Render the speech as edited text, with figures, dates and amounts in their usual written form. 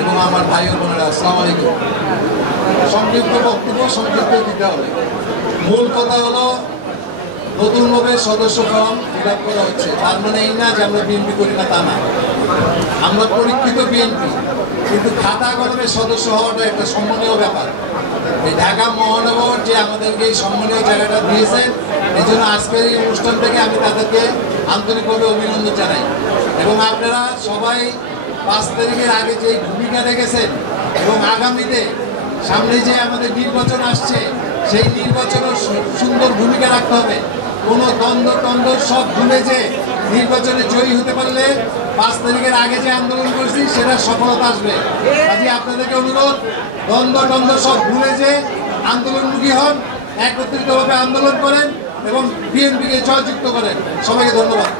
এবং আমার ভাই ও বোনেরা আসসালামু আলাইকুম। সংক্ষিপ্ত বক্তব্য সংক্ষিপ্ত দিতে হবে। মূল কথা হলো নতুনভাবে সদস্য ফর্ম ফিল আপ করা হচ্ছে। তার মানে এই না যে আমরা বিএনপি করি না, তা না। আমরা পরীক্ষিত বিএনপি, কিন্তু খাতা কলমে সদস্য হওয়াটা একটা সম্মানীয় ব্যাপার। এই ঢাকা মহানগর যে আমাদেরকে এই সম্মানীয় জায়গাটা দিয়েছেন, এই জন্য আজকের এই অনুষ্ঠান থেকে আমি তাদেরকে আন্তরিকভাবে অভিনন্দন জানাই। এবং আপনারা সবাই 5 তারিখের আগে যে ভূমিকা রেখেছেন এবং আগামীতে সামনে যে আমাদের নির্বাচন আসছে, সেই নির্বাচনের সুন্দর ভূমিকা রাখতে হবে। কোনো দ্বন্দ্ব সব ভুলে যে নির্বাচনে জয়ী হতে পারলে 5 তারিখের আগে যে আন্দোলন করছি সেটা সফলতা আসবে। কাজে আপনাদেরকে অনুরোধ, দ্বন্দ্ব সব ভুলে যে আন্দোলনমুখী হন, একত্রিতভাবে আন্দোলন করেন এবং বিএনপিকে জয়যুক্ত করেন। সবাইকে ধন্যবাদ।